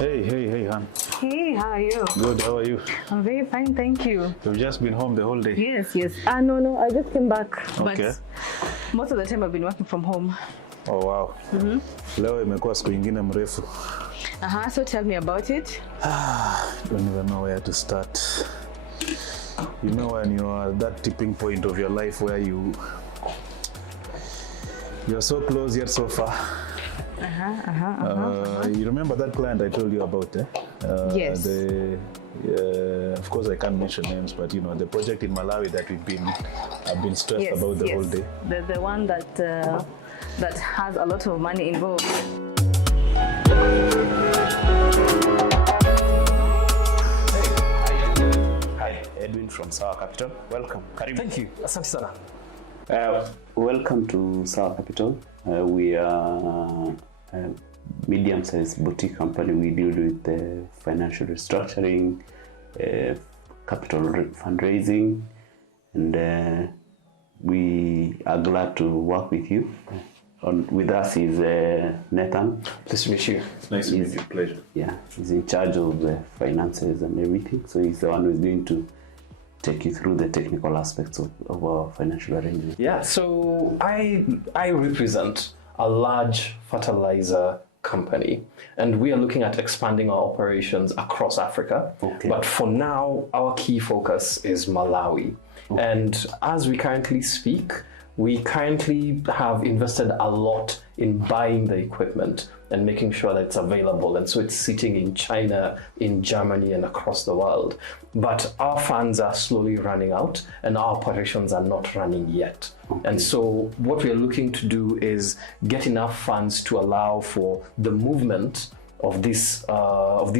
Hey, Han. Hey, how are you? Good, how are you? I'm very fine, thank you. You've just been home the whole day? Yes. No, I just came back. Okay. But most of the time I've been working from home. Oh, wow. Leo imekuwa siku ingine mrefu. So tell me about it. Don't even know where to start. You know when you are at that tipping point of your life where you're so close yet so far. You remember that client I told you about, eh? Yes. Of course I can't mention names, but you know, the project in Malawi that I've been stressed about the whole day. The one that that has a lot of money involved. Hi, Edwin from Sawa Capital. Welcome. Karibu. Thank you. Asante sana. Welcome to Sawa Capital. We are a medium-sized boutique company. We deal with financial restructuring, capital fundraising, and we are glad to work with you. With us is Nathan. Pleased to meet you. Nice to meet you. Pleasure. Yeah, he's in charge of the finances and everything. So he's the one who's going to take you through the technical aspects of our financial arrangement. Yeah, so I represent a large fertilizer company, and we are looking at expanding our operations across Africa. Okay. But for now, our key focus is Malawi. Okay. And as we currently speak, we currently have invested a lot in buying the equipment and making sure that it's available. And so it's sitting in China, in Germany, and across the world. But our funds are slowly running out and our operations are not running yet. Okay. And so what we are looking to do is get enough funds to allow for the movement of these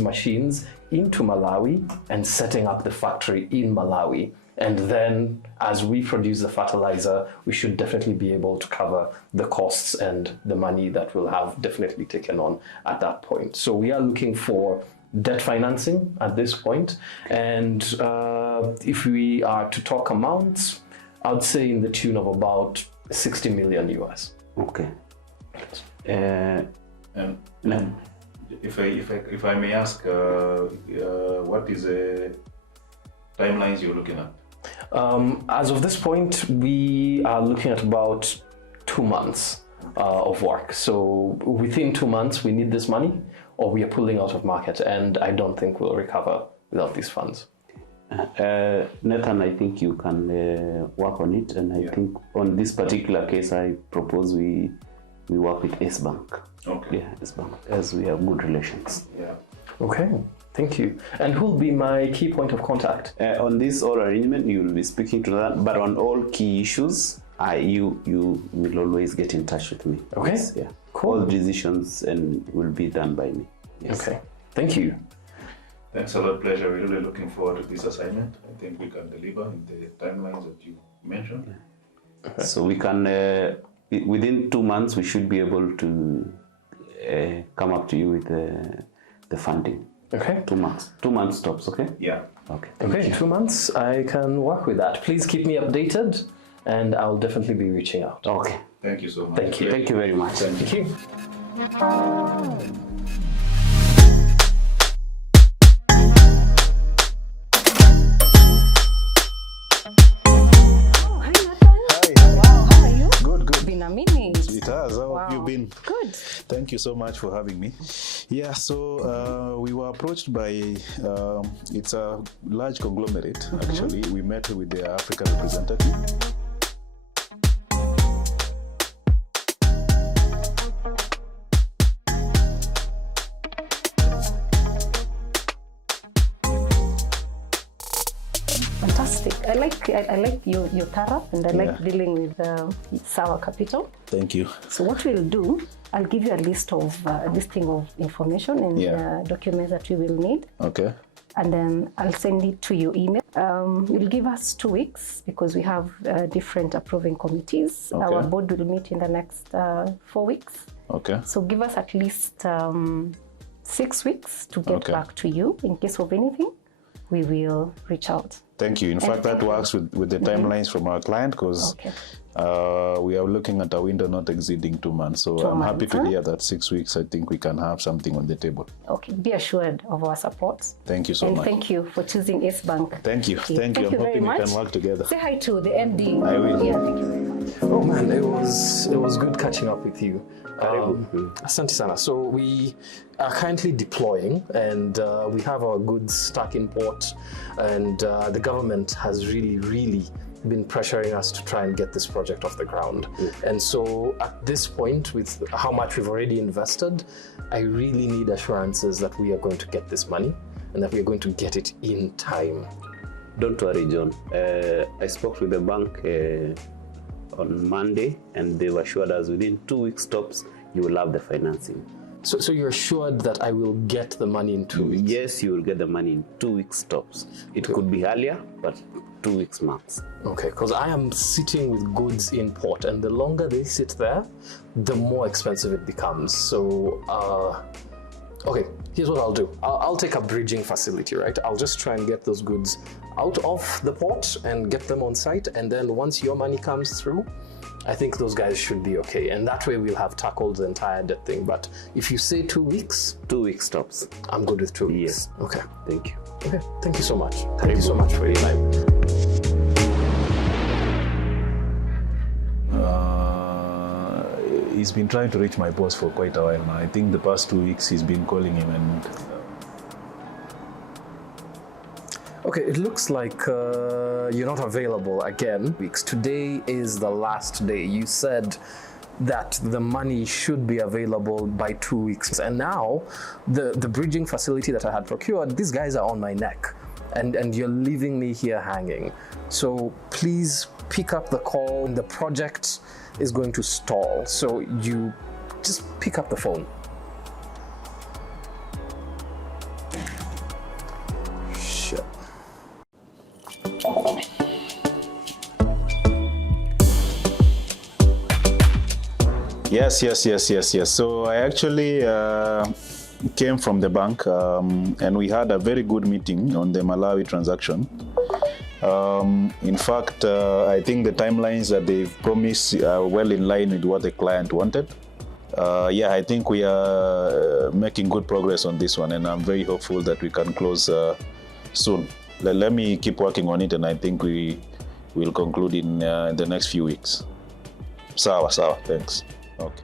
machines into Malawi and setting up the factory in Malawi. And then as we produce the fertilizer, we should definitely be able to cover the costs and the money that we'll have definitely taken on at that point. So we are looking for debt financing at this point. And if we are to talk amounts, I'd say in the tune of about 60 million US. Okay. If I may ask, what is the timelines you're looking at? As of this point, we are looking at about 2 months of work. So within 2 months, we need this money, or we are pulling out of market, and I don't think we'll recover without these funds. Nathan, I think you can work on it, and I think on this particular case, I propose we work with S-Bank. Okay. Yeah, S-Bank, as we have good relations. Yeah. Okay. Thank you. And who will be my key point of contact? On this whole arrangement, you will be speaking to that, but on all key issues, you will always get in touch with me. Okay. Yes, yeah. Cool. All decisions will be done by me. Yes. Okay. Thank you. Thanks a lot, pleasure. We're really looking forward to this assignment. I think we can deliver in the timelines that you mentioned. Yeah. Okay. So we can, within 2 months, we should be able to come up to you with the funding. Okay. 2 months. 2 months tops, okay? Yeah. Okay. Okay, 2 months, I can work with that. Please keep me updated, and I'll definitely be reaching out. Okay. Thank you so much. Thank you. Thank you very much. Thank you. Been a minute. It has. How have you been? Good. Thank you so much for having me. Yeah, so we were approached by, it's a large conglomerate, actually. We met with their African representative. Fantastic. I like your thorough, and I like dealing with Sawa Capital. Thank you. So what we'll do, I'll give you a listing of information and documents that you will need. Okay. And then I'll send it to your email. You'll give us 2 weeks because we have different approving committees. Okay. Our board will meet in the next 4 weeks. Okay. So give us at least 6 weeks to get back to you. In case of anything, we will reach out. Thank you. In fact, that works with the timelines from our client, because We are looking at a window not exceeding 2 months. So 2 I'm happy months, to huh? hear that 6 weeks, I think we can have something on the table. Okay, be assured of our support. Thank you so And much. thank you for choosing Ace Bank. Thank you. Okay, Thank you. I'm very hoping we much. can work together. Say hi to the MD. I will. Yeah, thank you very much. Oh man, it was good catching up with you. Asante sana. So we are currently deploying, and we have our goods stuck in port, and the government has really been pressuring us to try and get this project off the ground. And so at this point, with how much we've already invested, I really need assurances that we are going to get this money and that we are going to get it in time. Don't worry, John. I spoke with the bank on Monday, and they've assured us within 2 weeks tops, you will have the financing. So you're assured that I will get the money in 2 weeks? Yes, you will get the money in 2 weeks tops. It could be earlier, but 2 weeks max. Okay, because I am sitting with goods in port, and the longer they sit there, the more expensive it becomes. So, okay, here's what I'll do. I'll take a bridging facility, right? I'll just try and get those goods out of the port and get them on site, and then once your money comes through, I think those guys should be okay. And that way we'll have tackled the entire debt thing. But if you say 2 weeks, 2 weeks tops. I'm good with 2 weeks. Yes. Okay. Thank you. Okay, thank you so much. Thank you so much for your time. He's been trying to reach my boss for quite a while now. I think the past 2 weeks he's been calling him and... Okay, it looks like you're not available again. Today is the last day. You said that the money should be available by 2 weeks. And now, the bridging facility that I had procured, these guys are on my neck. And you're leaving me here hanging. So please pick up the call. The project is going to stall. So you just pick up the phone. Shit. Yes. So I actually came from the bank and we had a very good meeting on the Malawi transaction. In fact, I think the timelines that they've promised are well in line with what the client wanted. Yeah, I think we are making good progress on this one, and I'm very hopeful that we can close soon. Let me keep working on it, and I think we will conclude in the next few weeks. Sawa, thanks. Okay.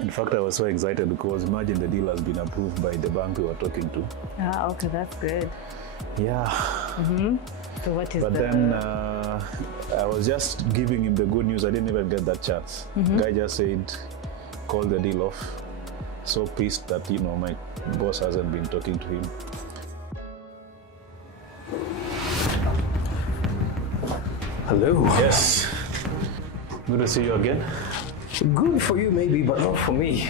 In fact, I was so excited because imagine the deal has been approved by the bank we were talking to. Ah, okay, that's good. Yeah. So what is But then I was just giving him the good news. I didn't even get that chance. Guy just said, call the deal off. So pissed that, my boss hasn't been talking to him. Hello. Yes. Good to see you again. Good for you maybe, but not for me.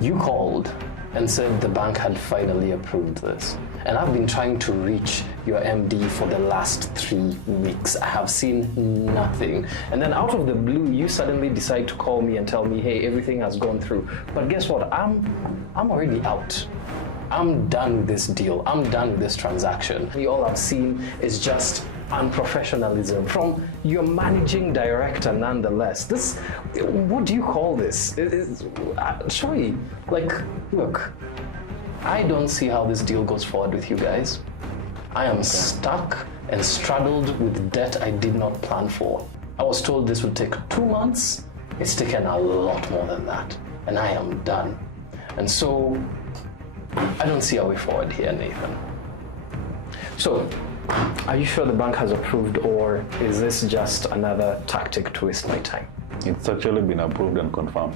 You called and said the bank had finally approved this. And I've been trying to reach your MD for the last 3 weeks. I have seen nothing. And then out of the blue, you suddenly decide to call me and tell me, hey, everything has gone through. But guess what? I'm already out. I'm done with this deal. I'm done with this transaction. All I've seen is just unprofessionalism from your managing director nonetheless. This, what do you call this? Sorry, look, I don't see how this deal goes forward with you guys. I am stuck and straddled with debt I did not plan for. I was told this would take 2 months. It's taken a lot more than that, and I am done. And so, I don't see a way forward here, Nathan. So, are you sure the bank has approved, or is this just another tactic to waste my time? It's actually been approved and confirmed.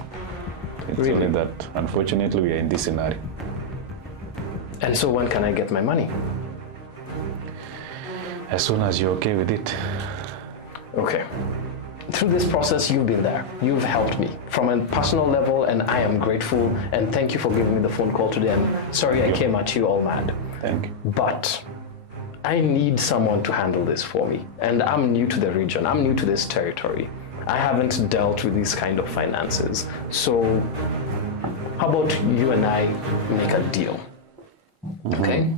It's Really? only that, unfortunately, we are in this scenario. And so when can I get my money? As soon as you're okay with it. Okay. Through this process, you've been there. You've helped me from a personal level, and I am grateful. And thank you for giving me the phone call today. And sorry I came at you all mad. Thank you. But I need someone to handle this for me. And I'm new to the region. I'm new to this territory. I haven't dealt with these kind of finances. So how about you and I make a deal? Okay?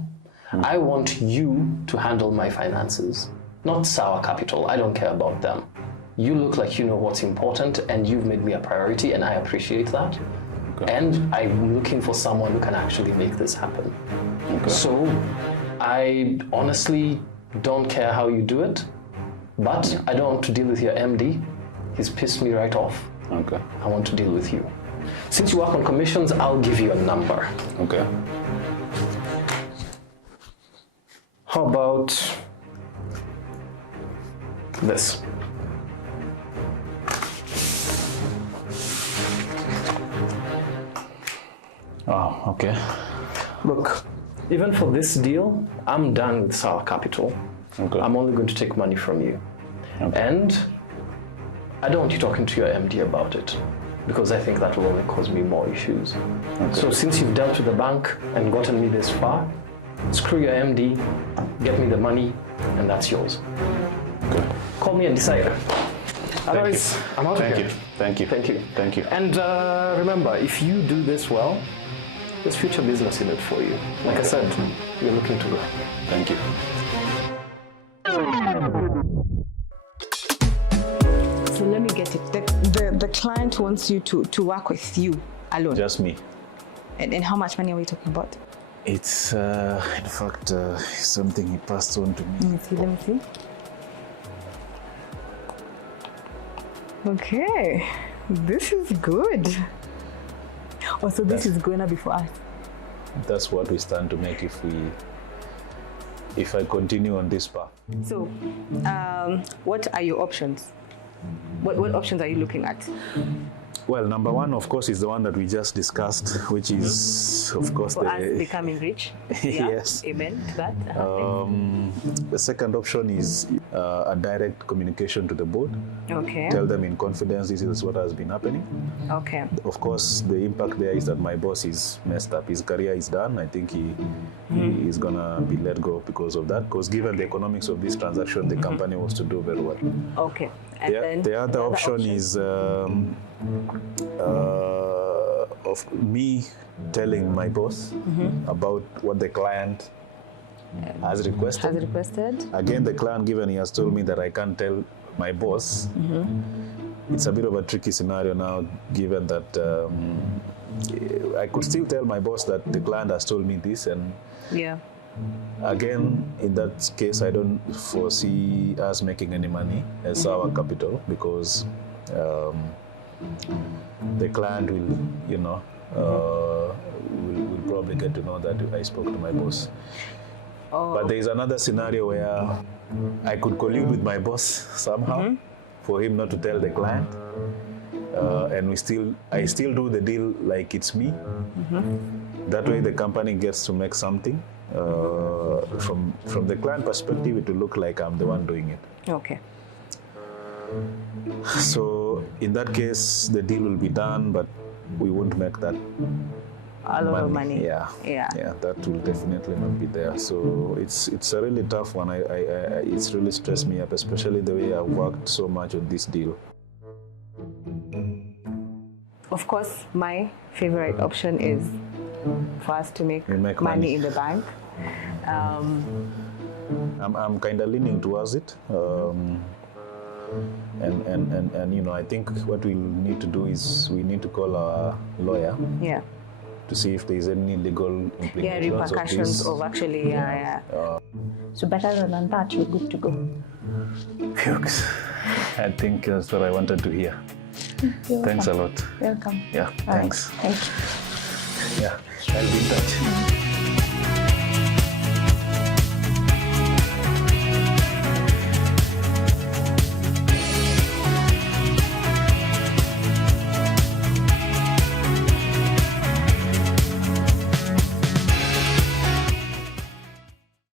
I want you to handle my finances, not Sour Capital. I don't care about them. You look like you know what's important, and you've made me a priority, and I appreciate that. Okay. And I'm looking for someone who can actually make this happen. Okay. So I honestly don't care how you do it, but I don't want to deal with your MD. He's pissed me right off. Okay. I want to deal with you. Since you work on commissions, I'll give you a number. Okay. How about this? Oh, okay. Look, even for this deal, I'm done with Sour Capital. Okay. I'm only going to take money from you. Okay. And I don't want you talking to your MD about it, because I think that will only cause me more issues. Okay. So since you've dealt with the bank and gotten me this far, screw your MD, get me the money, and that's yours. Okay. Call me and decide. Otherwise, I'm out of Thank here. you. Thank you. Thank you. Thank you. And remember, if you do this well, there's future business in it for you. Like I said, we're looking to grow. Thank you. So let me get it. The client wants you to work with you alone. Just me. And how much money are we talking about? It's, in fact, something he passed on to me. Let me see. Okay, this is good. Oh, so this is going to be for us. That's what we stand to make if I continue on this path. So, what are your options? What options are you looking at? Well, number one, of course, is the one that we just discussed, which is, of course, For us becoming rich? Yeah. Yes. Amen to that. The second option is a direct communication to the board. Okay. Tell them in confidence this is what has been happening. Okay. Of course, the impact there is that my boss is messed up. His career is done. I think he is going to be let go because of that. Because given the economics of this transaction, the company was to do very well. Okay. And then The other option is of me telling my boss about what the client has requested. Has requested? Again, the client, given he has told me that I can't tell my boss, it's a bit of a tricky scenario now, given that I could still tell my boss that the client has told me this, and Yeah. again, in that case, I don't foresee us making any money as our capital, because the client will, will probably get to know that I spoke to my boss. Oh. But there is another scenario where I could collude with my boss somehow for him not to tell the client, and I still do the deal like it's me. That way, the company gets to make something. From the client perspective, it will look like I'm the one doing it. Okay. So in that case, the deal will be done, but we won't make that A lot of money. Yeah, that will definitely not be there. So it's a really tough one. It's really stressed me up, especially the way I've worked so much on this deal. Of course, my favorite option is for us to make money in the bank. I'm kind of leaning towards it. And I think what we'll need to do is we need to call our lawyer. Yeah. To see if there is any legal implications. Repercussions of actually, So, but other than that, you're good to go. Phew. I think that's what I wanted to hear. You're Thanks welcome. a lot. Welcome. Yeah, All thanks. right. Thank you. Yeah, I'll be in touch.